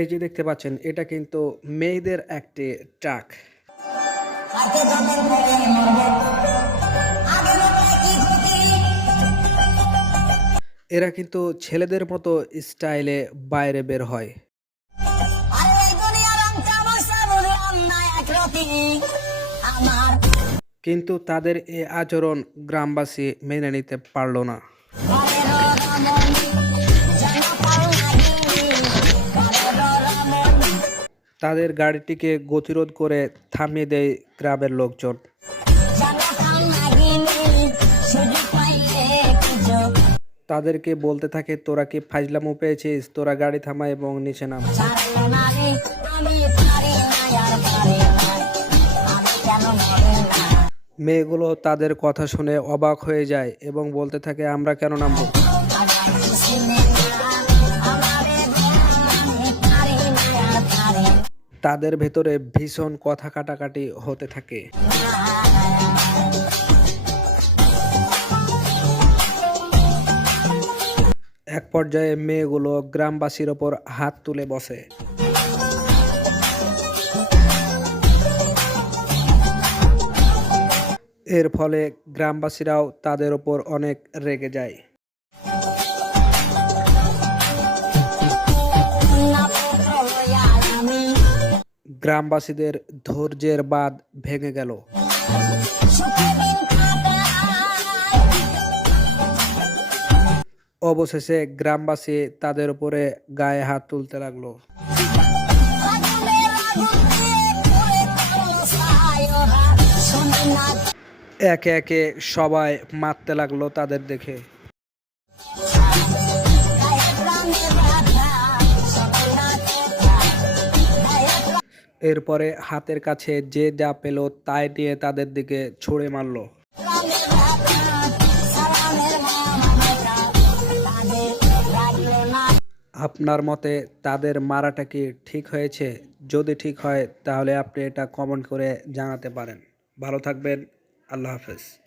এই যে দেখতে পাচ্ছেন, এটা কিন্তু মেয়েদের একটি ট্রাক। এরা কিন্তু ছেলেদের মতো স্টাইলে বাইরে বের হয়। কিন্তু তাদের এই আচরণ গ্রামবাসী মেনে নিতে পারল না। তাদের গাড়িটিকে গতিরোধ করে থামিয়ে দেয় গ্রামের লোকজন। তাদেরকে বলতে থাকে, তোরা কি ফাজলামো পেয়েছিস? তোরা গাড়ি থামা এবং নিচে নাম। মেয়েগুলো তাদের কথা শুনে অবাক হয়ে যায় এবং বলতে থাকে, আমরা কেন নামবো? তাদের ভেতরে ভীষণ কথা কাটাকাটি হতে থাকে। এক পর্যায়ে মেয়েগুলো গ্রামবাসীর ওপর হাত তুলে বসে। এর ফলে গ্রামবাসীরাও তাদের ওপর অনেক রেগে যায়। গ্রামবাসীদের ধৈর্যের বাঁধ ভেঙে গেল। অবশেষে গ্রামবাসী তাদের উপরে গায়ে হাত তুলতে লাগল। একে একে সবাই মারতে লাগল তাদের দেখে। এরপরে হাতের কাছে যে যা পেল তাই দিয়ে তাদের দিকে ছুঁড়ে মারলো। আপনার মতে তাদের মারাটা কি ঠিক হয়েছে? যদি ঠিক হয়, তাহলে আপনি এটা কমেন্ট করে জানাতে পারেন। ভালো থাকবেন, আল্লাহ হাফেজ।